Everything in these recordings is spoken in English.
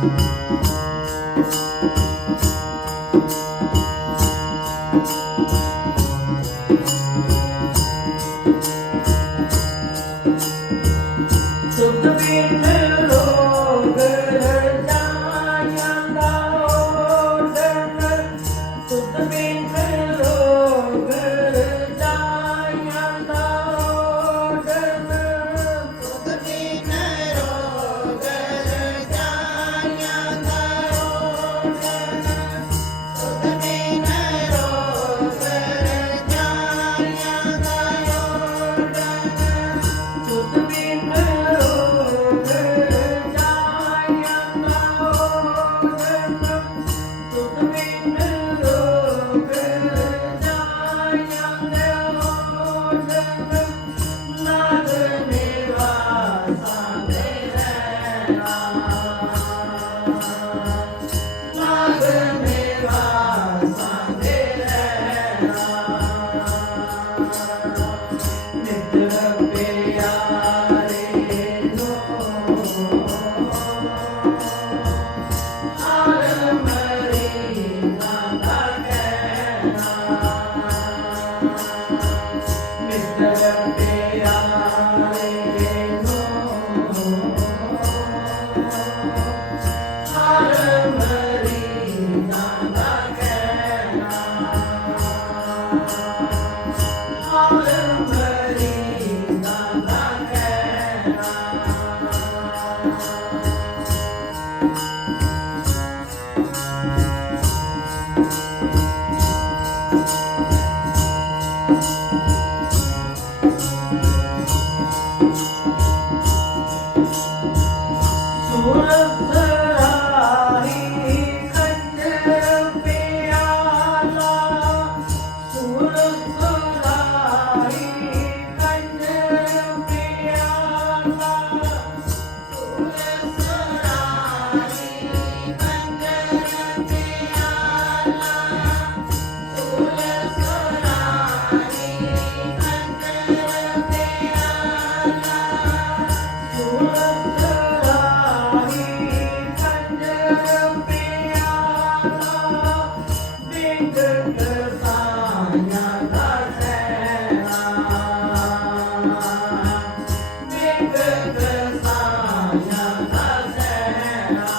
Thank Yes. you. Yare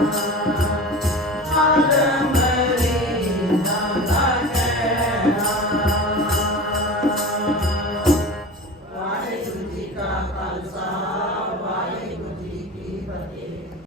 love.